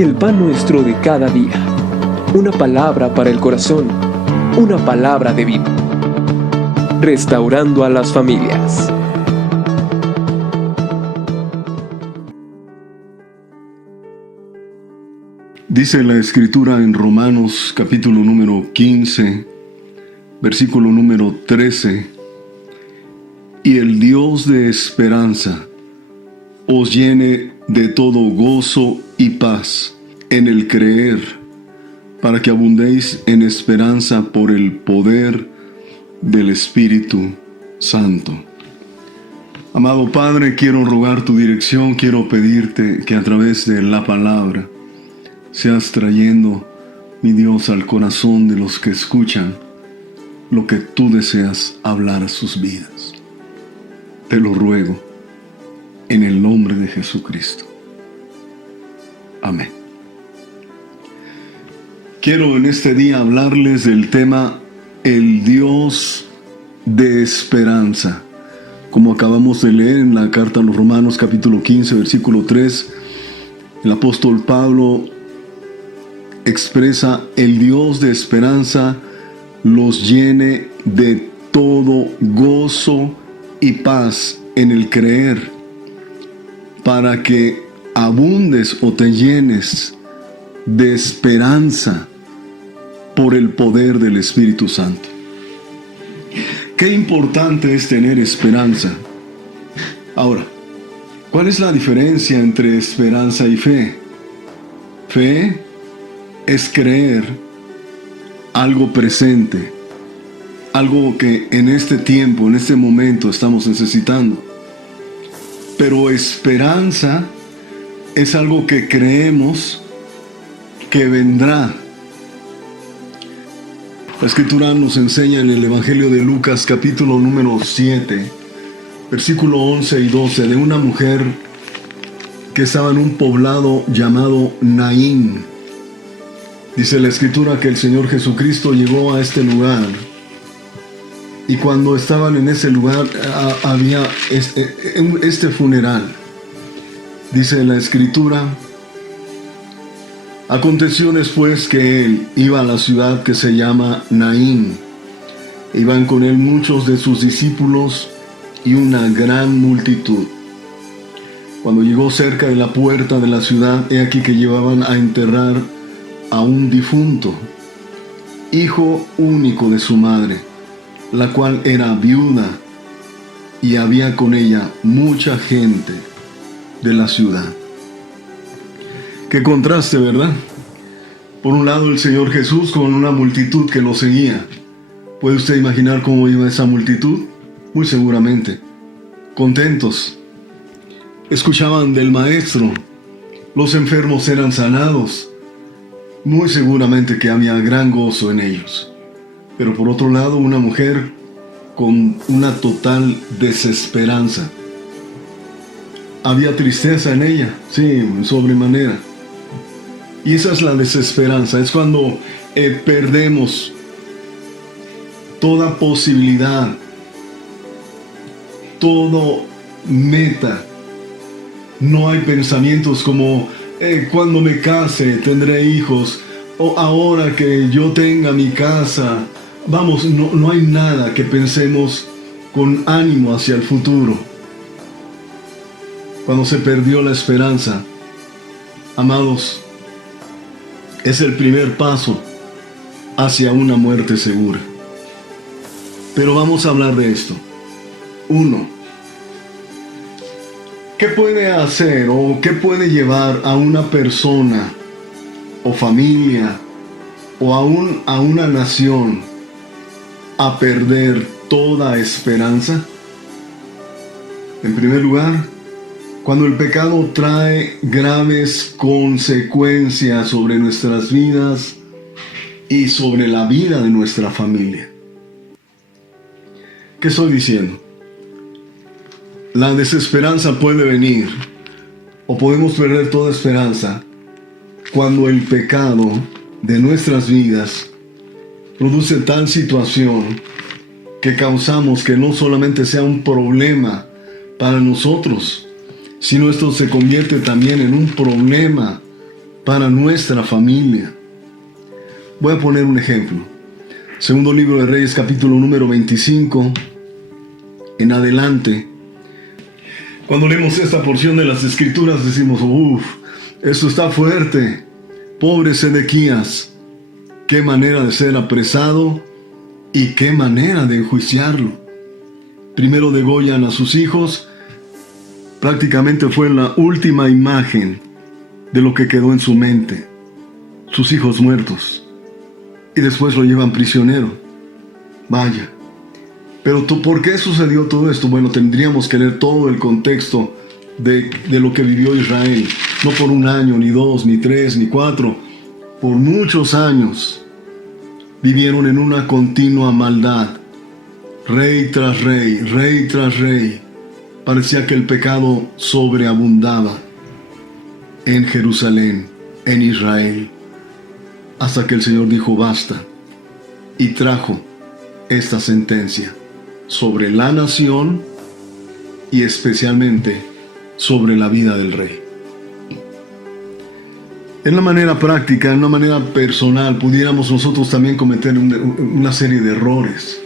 El pan nuestro de cada día. Una palabra para el corazón. Una palabra de vida. Restaurando a las familias. Dice la Escritura en Romanos capítulo número 15, versículo número 13: y el Dios de esperanza os llene de todo gozo y paz en el creer, para que abundéis en esperanza por el poder del Espíritu Santo. Amado Padre, quiero rogar tu dirección, quiero pedirte que a través de la palabra seas trayendo, mi Dios, al corazón de los que escuchan lo que tú deseas hablar a sus vidas. Te lo ruego en el nombre de Jesucristo. Amén. Quiero en este día hablarles del tema el Dios de esperanza. Como acabamos de leer en la carta a los Romanos capítulo 15 versículo 3, el apóstol Pablo expresa: el Dios de esperanza los llene de todo gozo y paz en el creer, para que abundes o te llenes de esperanza por el poder del Espíritu Santo. Qué importante es tener esperanza. Ahora, ¿cuál es la diferencia entre esperanza y fe? Fe es creer algo presente, algo que en este tiempo, en este momento estamos necesitando. Pero esperanza es algo que creemos que vendrá. La Escritura nos enseña en el Evangelio de Lucas capítulo número 7, versículo 11 y 12, de una mujer que estaba en un poblado llamado Naín. Dice la Escritura que el Señor Jesucristo llegó a este lugar, y cuando estaban en ese lugar había este funeral. Dice la Escritura: aconteció después que él iba a la ciudad que se llama Naín. Iban con él muchos de sus discípulos y una gran multitud. Cuando llegó cerca de la puerta de la ciudad, he aquí que llevaban a enterrar a un difunto, hijo único de su madre, la cual era viuda, y había con ella mucha gente de la ciudad. Qué contraste, ¿verdad? Por un lado, el Señor Jesús con una multitud que lo seguía. ¿Puede usted imaginar cómo iba esa multitud? Muy seguramente contentos. Escuchaban del Maestro. Los enfermos eran sanados. Muy seguramente que había gran gozo en ellos. Pero por otro lado, una mujer con una total desesperanza. Había tristeza en ella, sí, en sobremanera. Y esa es la desesperanza, es cuando perdemos toda posibilidad, todo meta. No hay pensamientos como cuando me case tendré hijos, o ahora que yo tenga mi casa. Vamos, no hay nada que pensemos con ánimo hacia el futuro. Cuando se perdió la esperanza, amados, es el primer paso hacia una muerte segura. Pero vamos a hablar de esto. 1. ¿Qué puede hacer o qué puede llevar a una persona o familia o aún a una nación a perder toda esperanza? En primer lugar, cuando el pecado trae graves consecuencias sobre nuestras vidas y sobre la vida de nuestra familia. ¿Qué estoy diciendo? La desesperanza puede venir, o podemos perder toda esperanza, cuando el pecado de nuestras vidas produce tal situación que causamos que no solamente sea un problema para nosotros, sino esto se convierte también en un problema para nuestra familia. Voy a poner un ejemplo. Segundo libro de Reyes, capítulo número 25, en adelante. Cuando leemos esta porción de las Escrituras decimos, esto está fuerte. Pobre Sedequías, qué manera de ser apresado y qué manera de enjuiciarlo. Primero degollan a sus hijos, prácticamente fue la última imagen de lo que quedó en su mente, sus hijos muertos, y después lo llevan prisionero. Vaya. Pero ¿por qué sucedió todo esto? Bueno, tendríamos que leer todo el contexto de lo que vivió Israel. No por un año, ni dos, ni tres, ni cuatro. Por muchos años vivieron en una continua maldad. Rey tras rey, rey tras rey. Parecía que el pecado sobreabundaba en Jerusalén, en Israel. Hasta que el Señor dijo basta. Y trajo esta sentencia sobre la nación y especialmente sobre la vida del rey. En la manera práctica, en una manera personal, pudiéramos nosotros también cometer una serie de errores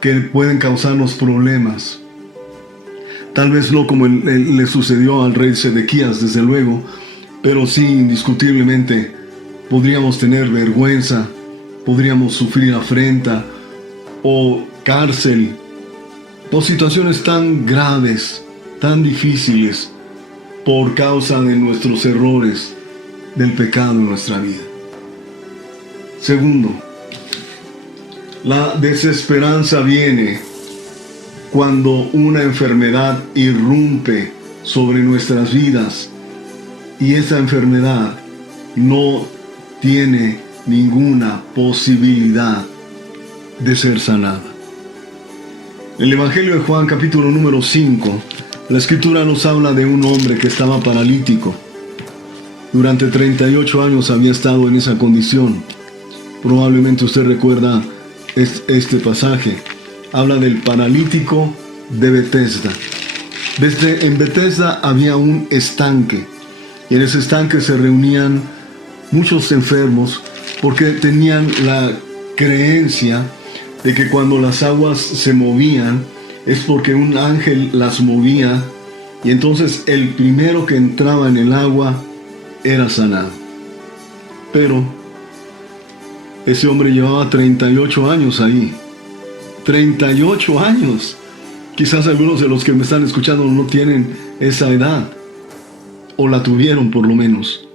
que pueden causarnos problemas. Tal vez no como le sucedió al rey Sedequías, desde luego, pero sí indiscutiblemente podríamos tener vergüenza, podríamos sufrir afrenta o cárcel, o situaciones tan graves, tan difíciles, por causa de nuestros errores, del pecado en nuestra vida. Segundo, la desesperanza viene cuando una enfermedad irrumpe sobre nuestras vidas y esa enfermedad no tiene ninguna posibilidad de ser sanada. En el Evangelio de Juan, capítulo número 5, la Escritura nos habla de un hombre que estaba paralítico. Durante 38 años había estado en esa condición. Probablemente usted recuerda este pasaje. Habla del paralítico de Betesda. En Betesda había un estanque. Y en ese estanque se reunían muchos enfermos porque tenían la creencia de que cuando las aguas se movían es porque un ángel las movía y entonces el primero que entraba en el agua era sanado. Pero ese hombre llevaba 38 años ahí. 38 años. Quizás algunos de los que me están escuchando no tienen esa edad, o la tuvieron por lo menos.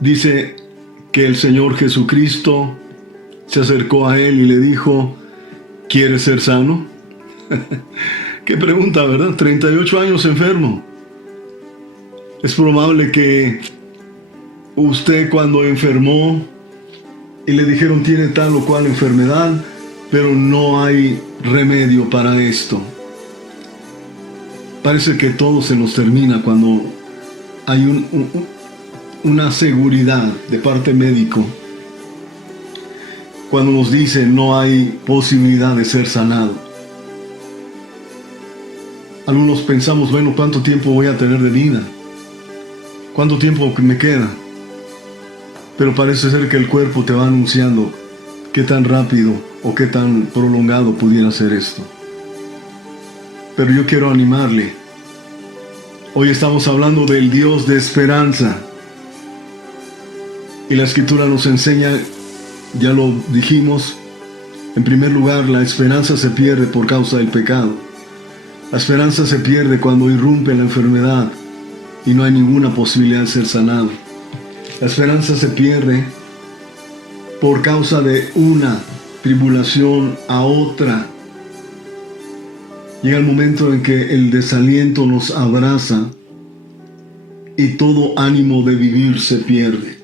Dice que el Señor Jesucristo se acercó a él y le dijo, ¿quieres ser sano? Qué pregunta, ¿verdad? 38 años enfermo. Es probable que usted cuando enfermó y le dijeron tiene tal o cual enfermedad, pero no hay remedio para esto. Parece que todo se nos termina cuando hay una seguridad de parte médico. Cuando nos dicen no hay posibilidad de ser sanado. Algunos pensamos, bueno, ¿cuánto tiempo voy a tener de vida? ¿Cuánto tiempo me queda? Pero parece ser que el cuerpo te va anunciando qué tan rápido o qué tan prolongado pudiera ser esto. Pero yo quiero animarle. Hoy estamos hablando del Dios de esperanza. Y la Escritura nos enseña, ya lo dijimos, en primer lugar, la esperanza se pierde por causa del pecado. La esperanza se pierde cuando irrumpe la enfermedad y no hay ninguna posibilidad de ser sanado. La esperanza se pierde por causa de una tribulación a otra. Llega el momento en que el desaliento nos abraza y todo ánimo de vivir se pierde.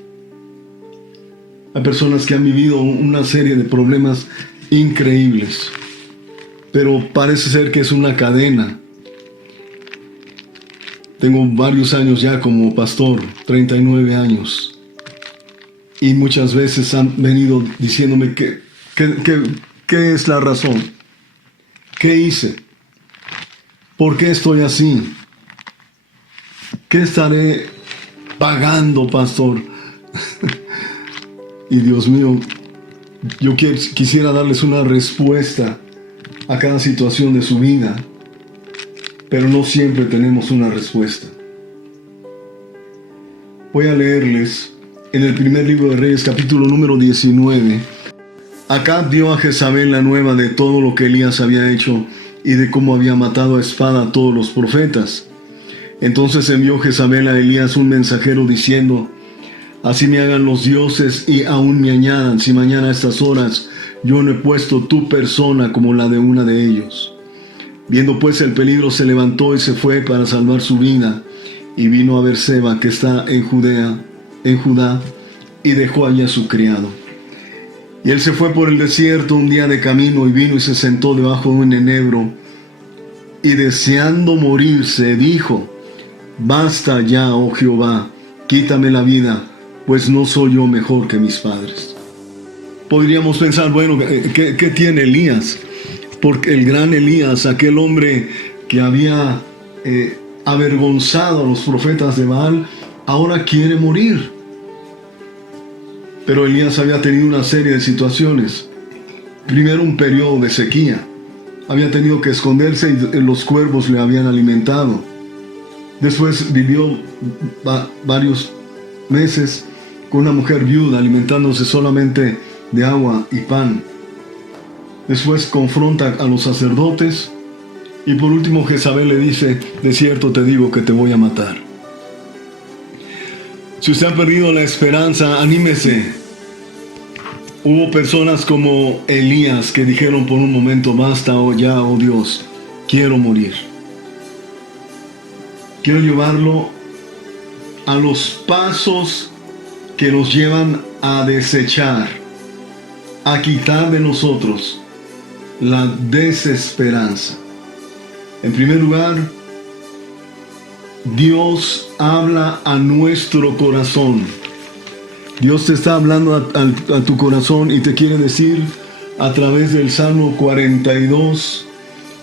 Hay personas que han vivido una serie de problemas increíbles, pero parece ser que es una cadena. Tengo varios años ya como pastor, 39 años, y muchas veces han venido diciéndome ¿qué es la razón? ¿Qué hice? ¿Por qué estoy así? ¿Qué estaré pagando, pastor. Y Dios mío, yo quisiera darles una respuesta a cada situación de su vida, pero no siempre tenemos una respuesta. Voy a leerles en el primer libro de Reyes, capítulo número 19. Acab dio a Jezabel la nueva de todo lo que Elías había hecho y de cómo había matado a espada a todos los profetas. Entonces envió Jezabel a Elías un mensajero diciendo: así me hagan los dioses y aún me añadan, si mañana a estas horas yo no he puesto tu persona como la de una de ellos. Viendo pues el peligro, se levantó y se fue para salvar su vida, y vino a Berseba, que está en Judá, y dejó allí a su criado. Y él se fue por el desierto un día de camino, y vino y se sentó debajo de un enebro, y deseando morirse, dijo: basta ya, oh Jehová, quítame la vida, pues no soy yo mejor que mis padres. Podríamos pensar, bueno, ¿qué tiene Elías? Porque el gran Elías, aquel hombre que había avergonzado a los profetas de Baal, ahora quiere morir. Pero Elías había tenido una serie de situaciones. Primero, un periodo de sequía. Había tenido que esconderse y los cuervos le habían alimentado. Después vivió varios meses con una mujer viuda, alimentándose solamente de agua y pan. Después confronta a los sacerdotes. Y por último, Jezabel le dice: de cierto te digo que te voy a matar. Si usted ha perdido la esperanza, anímese. Hubo personas como Elías que dijeron por un momento: basta ya, oh Dios, quiero morir. Quiero llevarlo a los pasos que nos llevan a desechar, a quitar de nosotros la desesperanza. En primer lugar, Dios habla a nuestro corazón. Dios te está hablando a tu corazón y te quiere decir a través del Salmo 42,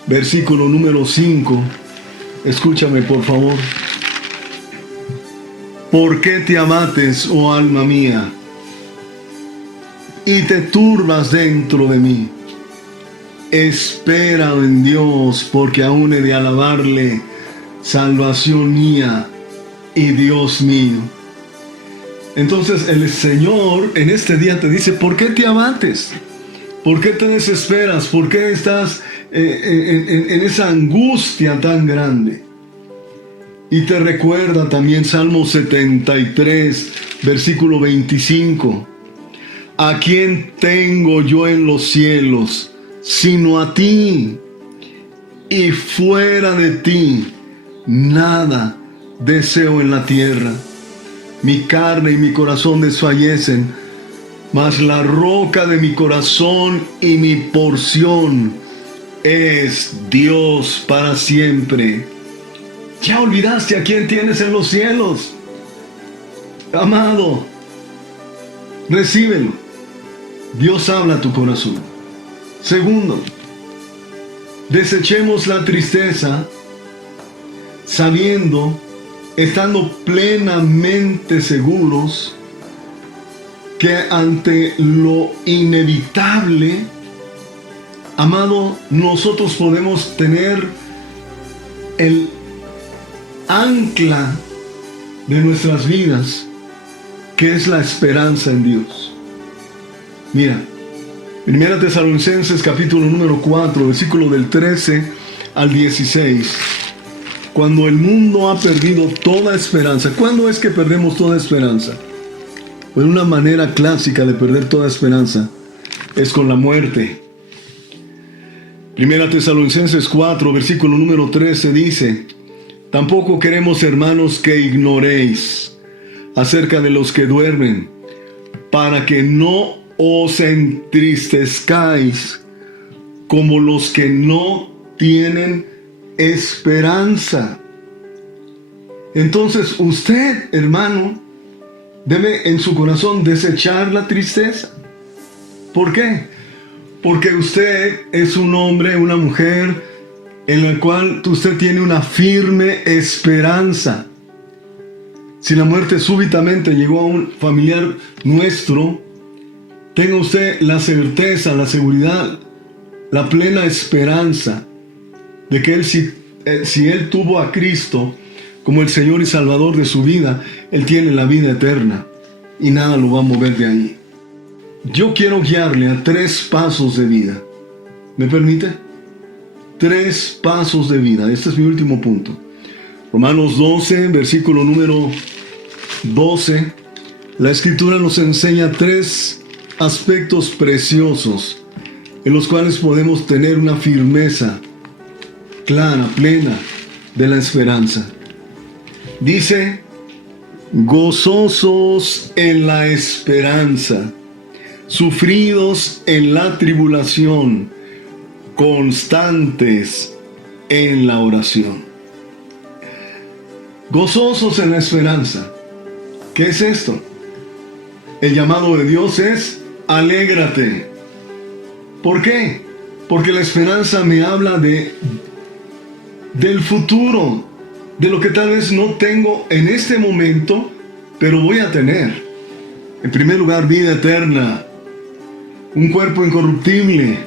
versículo número 5. Escúchame, por favor. ¿Por qué te abates, oh alma mía, y te turbas dentro de mí? Espera en Dios, porque aún he de alabarle, salvación mía y Dios mío. Entonces el Señor en este día te dice: ¿por qué te abates? ¿Por qué te desesperas? ¿Por qué estás en esa angustia tan grande? Y te recuerda también Salmo 73, versículo 25. ¿A quién tengo yo en los cielos sino a ti? Y fuera de ti nada deseo en la tierra. Mi carne y mi corazón desfallecen, mas la roca de mi corazón y mi porción es Dios para siempre. ¿Ya olvidaste a quién tienes en los cielos? Amado, recíbelo. Dios habla a tu corazón. Segundo, desechemos la tristeza sabiendo, estando plenamente seguros que ante lo inevitable, amado, nosotros podemos tener el ancla de nuestras vidas, que es la esperanza en Dios. Mira, Primera Tesalonicenses capítulo número 4, versículo del 13 al 16. Cuando el mundo ha perdido toda esperanza. ¿Cuándo es que perdemos toda esperanza? Pues una manera clásica de perder toda esperanza es con la muerte. Primera Tesalonicenses 4, versículo número 13 dice: tampoco queremos, hermanos, que ignoréis acerca de los que duermen, para que no os entristezcáis como los que no tienen esperanza. Entonces usted, hermano, debe en su corazón desechar la tristeza. ¿Por qué? Porque usted es un hombre, una mujer en la cual usted tiene una firme esperanza. Si la muerte súbitamente llegó a un familiar nuestro, tenga usted la certeza, la seguridad, la plena esperanza de que si Él tuvo a Cristo como el Señor y Salvador de su vida, Él tiene la vida eterna y nada lo va a mover de ahí. Yo quiero guiarle a 3 pasos de vida. ¿Me permite? 3 pasos de vida. Este es mi último punto. Romanos 12, versículo número 12. La Escritura nos enseña 3 aspectos preciosos en los cuales podemos tener una firmeza clara, plena de la esperanza. Dice: gozosos en la esperanza, sufridos en la tribulación, constantes en la oración. Gozosos en la esperanza. ¿Qué es esto? El llamado de Dios es: alégrate. ¿Por qué? Porque la esperanza me habla del futuro, de lo que tal vez no tengo en este momento, pero voy a tener. En primer lugar, vida eterna, un cuerpo incorruptible.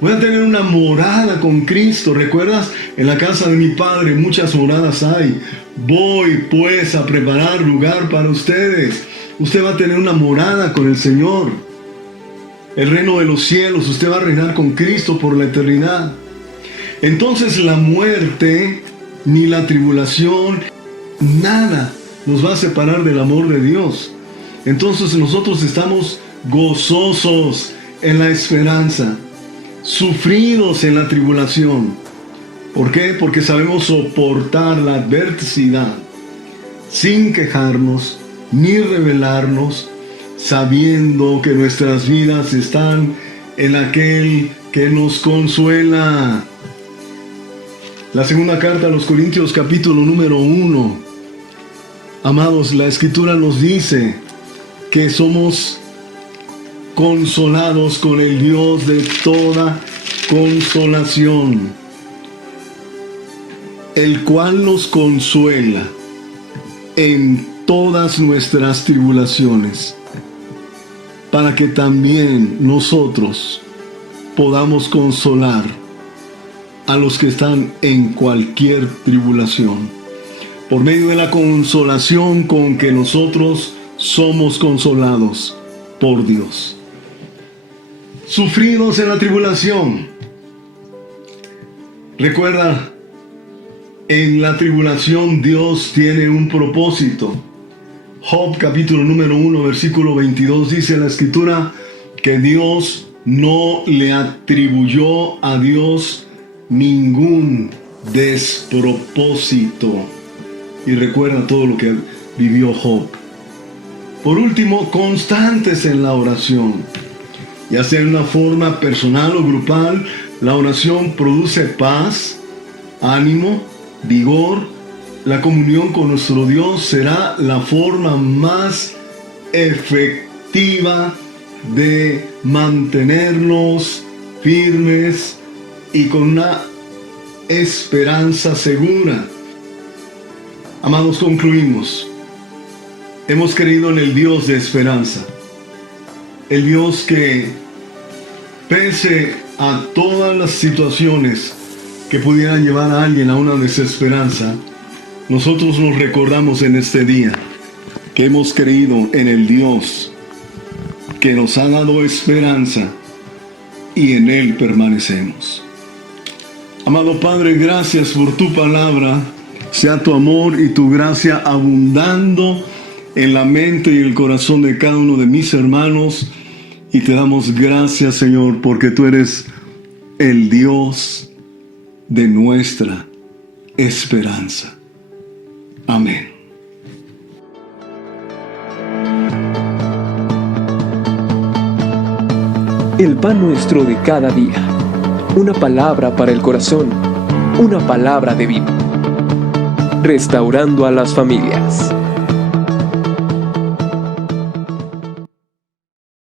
Voy a tener una morada con Cristo. ¿Recuerdas? En la casa de mi Padre muchas moradas hay. Voy pues a preparar lugar para ustedes. Usted va a tener una morada con el Señor. El reino de los cielos, usted va a reinar con Cristo por la eternidad. Entonces la muerte, ni la tribulación, nada nos va a separar del amor de Dios. Entonces nosotros estamos gozosos en la esperanza, sufridos en la tribulación. ¿Por qué? Porque sabemos soportar la adversidad sin quejarnos ni rebelarnos, sabiendo que nuestras vidas están en aquel que nos consuela. La segunda carta a los Corintios, capítulo número 1. Amados, la Escritura nos dice que somos consolados con el Dios de toda consolación, el cual nos consuela en todas nuestras tribulaciones, para que también nosotros podamos consolar a los que están en cualquier tribulación, por medio de la consolación con que nosotros somos consolados por Dios. Sufridos en la tribulación. Recuerda, en la tribulación Dios tiene un propósito. Job capítulo número 1, versículo 22 dice la Escritura que Dios no le atribuyó a Dios ningún despropósito. Y recuerda todo lo que vivió Job. Por último, constantes en la oración. Ya sea en una forma personal o grupal, la oración produce paz, ánimo, vigor. La comunión con nuestro Dios será la forma más efectiva de mantenernos firmes y con una esperanza segura. Amados, concluimos. Hemos creído en el Dios de esperanza. El Dios que, pese a todas las situaciones que pudieran llevar a alguien a una desesperanza, nosotros nos recordamos en este día que hemos creído en el Dios que nos ha dado esperanza y en Él permanecemos. Amado Padre, gracias por tu palabra. Sea tu amor y tu gracia abundando en la mente y el corazón de cada uno de mis hermanos. Y te damos gracias, Señor, porque tú eres el Dios de nuestra esperanza. Amén. El pan nuestro de cada día. Una palabra para el corazón. Una palabra de vida. Restaurando a las familias.